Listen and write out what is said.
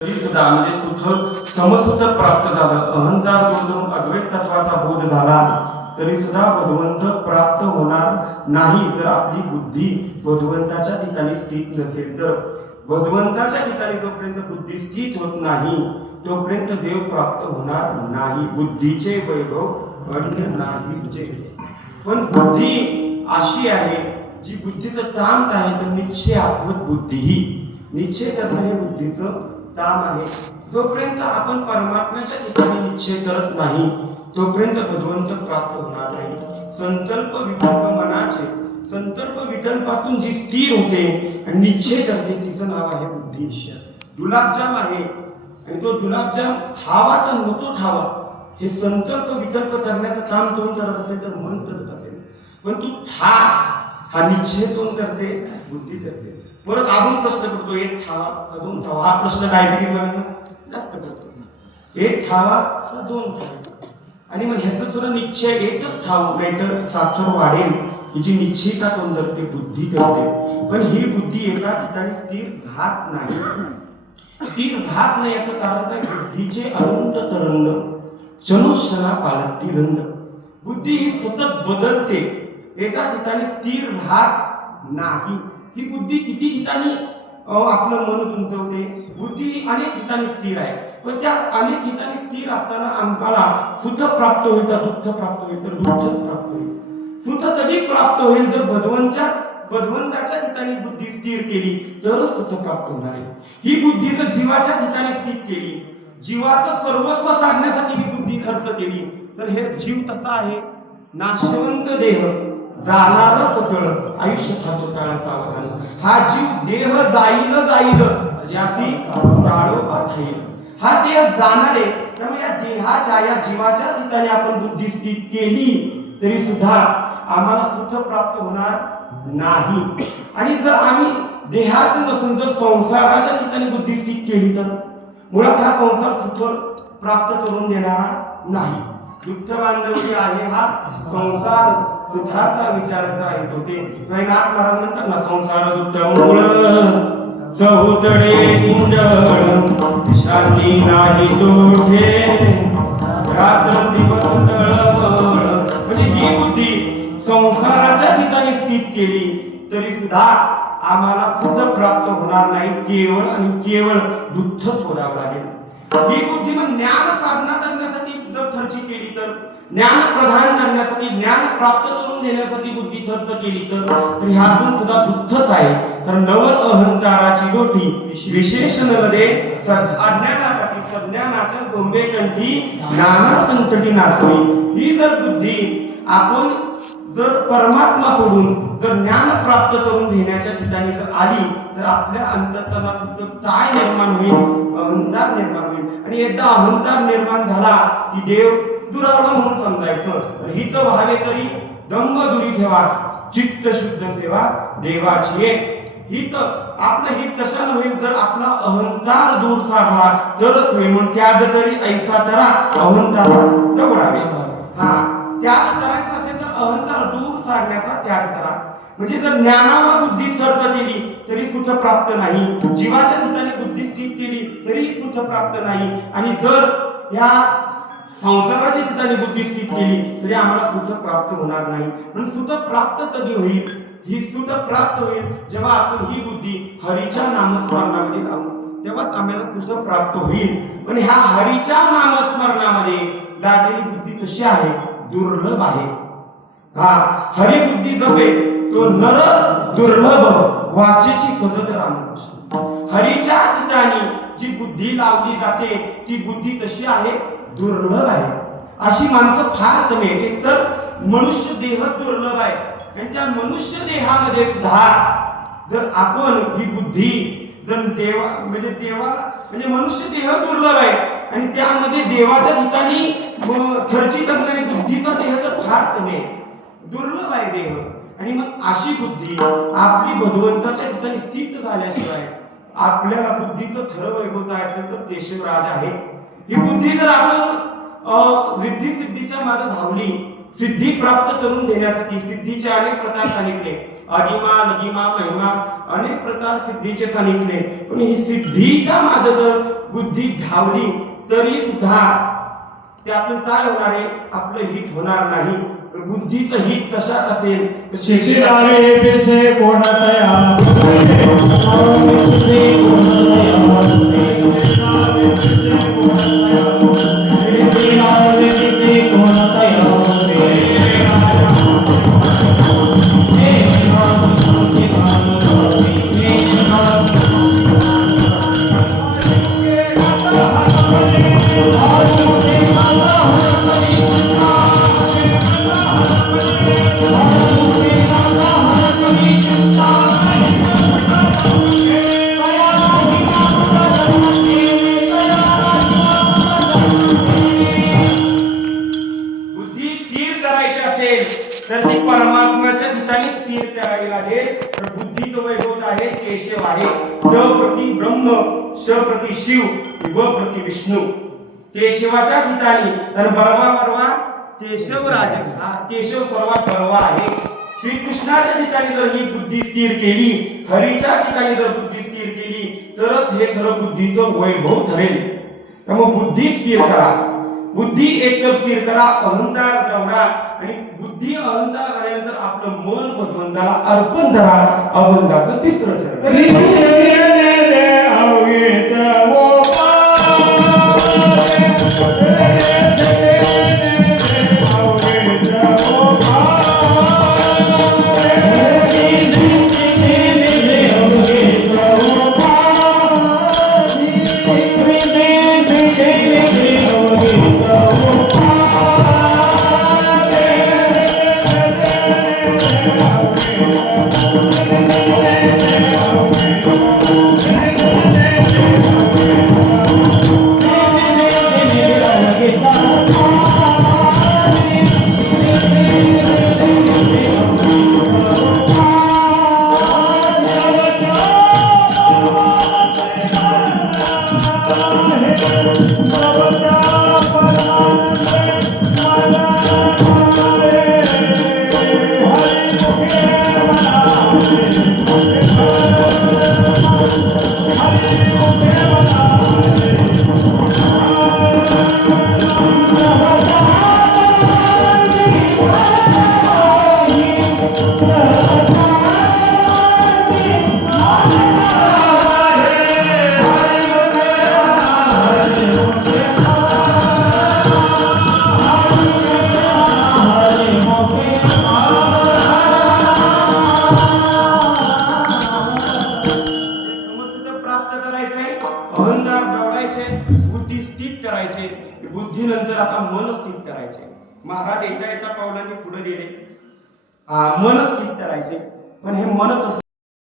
तरी सुद्धा म्हणजे सुख समसुख प्राप्त झालं, अहंकार सोडून अद्वैत तत्वाचा बोध झाला तरी सुद्धा भगवंत प्राप्त होणार नाही जर आपली बुद्धी भगवंताच्या ठिकाणी स्थित नसेल तर. भगवंताच्या ठिकाणी जोपर्यंत बुद्धी स्थित होत नाही तोपर्यंत देव प्राप्त होणार नाही. बुद्धीचे वैभव अन्य नाहीचे. पण बुद्धी अशी आहे जी बुद्धीचं काम आहे तर निश्चयात्मक बुद्धी ही निश्चय करणं हे बुद्धीचं काम आहे. जोपर्यंत आपण परमात्म्याच्या ठिकाणी निश्चय करत नाही तोपर्यंत भगवंत प्राप्त होणार नाही. संकल्प विकल्प मनाचे संकल्प विकल्पातून जी स्थिर होते आणि निश्चय करते तिचं नाव आहे बुद्धी. गुलाबजाम आहे आणि तो गुलाबजाम खावा तर नको खावा हे संकल्प विकल्प करण्याचं काम कोण करत असेल तर मन करत असेल. पण तू खा हा निश्चय कोण करते? बुद्धी करते. परत अजून प्रश्न करतो एक खावा का दोन खावा. हा प्रश्न डायबिटीज वाल्यांना जास्त करतो. एक खावा का दोन खावा. आणि मग ह्याचं सुद्धा निश्चय एकच खाऊ नाहीतर साखर वाढेल हिची निश्चयता कोण करते? बुद्धी करते. पण ही बुद्धी एका ठिकाणी स्थिर राहत नाही. स्थिर राहत नाही याचं कारण काय? बुद्धीचे अनंत तरंग क्षणोक्षणा पालती रंग. बुद्धी ही सतत बदलते, एका ठिकाणी स्थिर राहत नाही. ही बुद्धी किती ठिकाणी आपलं मन गुंतवते. बुद्धी अनेक ठिकाणी स्थिर आहे पण त्या अनेक ठिकाणी स्थिर असताना आम्हाला सुख प्राप्त होईल तर दुःख प्राप्त होईल तर दुःखच प्राप्त होईल. सुख कधी प्राप्त होईल जर भगवंताच्या ठिकाणी बुद्धी स्थिर केली तरच सुख प्राप्त होणार आहे. ही बुद्धी जर जीवाच्या ठिकाणी स्थिर केली, जीवाचं सर्वस्व साधण्यासाठी ही बुद्धी खर्च केली तर हे जीव तसा आहे नाशवंत देह जाणार सकळ आयुष्य खातो काळाचा अवधान. हा जीव देह जाईल ज्याची काळोबा खाईल. हा देह जाणार आहे. त्यामुळे या देहाच्या या जीवाच्या ठिकाणी आपण बुद्धी स्थित केली तरी सुद्धा आम्हाला सुख प्राप्त होणार नाही. आणि जर आम्ही देहाचं नसून जर संसाराच्या ठिकाणी बुद्धी स्थित केली तर मुळात हा संसार सुख प्राप्त करून देणारा नाही. दुःख बांधवी आहे हा संसार सुखाचा विचार करायचा होते. नाथ महाराज म्हणतात ना संसार दुःख मूळ चौतडे इंजळ शांती नाही तोठे रात्र दिवस तळमळ. म्हणजे ही बुद्धी संसाराच्या ठिकाणी स्थित केली तरी सुद्धा आम्हाला सुख प्राप्त होणार नाही. केवळ आणि केवळ दुःखच सोडावं लागेल. ही बुद्धी मग ज्ञान साधना करण्यासाठी जर खर्ची केली तर ज्ञान प्रदान करण्यासाठी ज्ञान प्राप्त करून देण्यासाठी बुद्धी खर्च केली तर ह्यातून सुद्धा दुःखच आहे. तर नवल अहंकाराची गोठी विशेष नवले अज्ञानासाठी सज्ञानाच्या गोंबे कंठी नाना संकटी नाचली. ही जर बुद्धी आपण जर परमात्मा सोडून जर ज्ञान प्राप्त करून घेण्याच्या ठिकाणी जर आली तर आपल्या अंतःकरणात काय निर्माण होईल? अहंकार निर्माण होईल. आणि एकदा अहंकार निर्माण झाला की देव दुरावला म्हणून समजायचं. हित व्हावे तरी दंभ दुरी ठेवा चित्त शुद्ध सेवा देवाची एक. हित आपलं हित कशाला होईल? जर आपला अहंकार दूर सारला तरच होईल. म्हणून त्याग तरी ऐसा करा अहंकार दगडावे. हा त्याग करायचा असेल तर अहंकार दूर सारण्याचा त्याग करा. म्हणजे जर ज्ञानावर बुद्धी खर्च केली तरी सुख प्राप्त नाही. जीवाच्या ठिकाणी बुद्धी स्थित केली तरी सुख प्राप्त नाही. आणि जर या संसाराच्या ठिकाणी बुद्धी स्थित केली तरी आम्हाला सुख प्राप्त होणार नाही. पण सुख प्राप्त कधी होईल? ही सुख प्राप्त होईल जेव्हा आपण ही बुद्धी हरीच्या नामस्मरणामध्ये लावू तेव्हाच आम्हाला सुख प्राप्त होईल. पण ह्या हरीच्या नामस्मरणामध्ये लागलेली बुद्धी कशी आहे? दुर्लभ आहे. हा हरी बुद्धी जपे तो नर दुर्लभ वाचेची सतत रामकृष्ण. हरीच्या ठिकाणी जी बुद्धी लावली जाते ती बुद्धी कशी आहे? दुर्लभ आहे. अशी माणसं फार कमी आहेत. एकतर मनुष्य देह दुर्लभ आहे आणि त्या मनुष्य देहामध्ये सुद्धा जर आपण ही बुद्धी जर देवाला म्हणजे मनुष्य देह दुर्लभ आहे आणि त्यामध्ये देवाच्या ठिकाणी खर्ची करणारी बुद्धीचा देह तर फार कमी आहे. दुर्लभ आहे देह. आणि मग अशी बुद्धी आपली भगवंताच्या ठिकाणी स्थित झाल्याशिवाय आपल्याला बुद्धीचं खरं वैभव काय असेल तर केशवराज आहे. ही बुद्धी जर आपण रिद्धी सिद्धीच्या मागे धावली सिद्धी प्राप्त करून देण्यासाठी सिद्धीचे अनेक प्रकार सांगितले अधिमा लगिमा महिमा अनेक प्रकार सिद्धीचे सांगितले, पण ही सिद्धीच्या मागे जर बुद्धी धावली तरी सुद्धा त्यातून काय होणार आहे, आपलं हित होणार नाही. बुद्धीचं हित कशात असेल, शिक्षिरावे पेसे कोणतया बुद्धी स्थिर करायची असेल तर ती परमात्म्याच्या ठिकाणी स्थिर करावी लागेल. तर बुद्धीचं वैभव आहे केशव आहे. द प्रति ब्रह्म, श प्रति शिव, व प्रति विष्णू. केशवाच्या ठिकाणी तर बरवा केशव राजा, केशव सर्वात बरवा आहे. श्रीकृष्णाच्या ठिकाणी जर ही बुद्धी स्थिर केली, हरीच्या ठिकाणी जर बुद्धी स्थिर केली तरच हे खरं बुद्धीचं वैभव ठरेल. त्यामुळे बुद्धी स्थिर करा. बुद्धी एकतर स्थिर करा, अहंकार दवडा आणि बुद्धी अहंकार झाल्यानंतर आपलं मन भगवंताला अर्पण करा. अभंगाचं तिसरं चरण. अहंकार दवडायचे, बुद्धी स्थित करायचे. बुद्धीनंतर आता मन स्थित करायचे. महाराज एका एका पावलाने पुढे गेले. मन स्थित करायचे, पण हे मन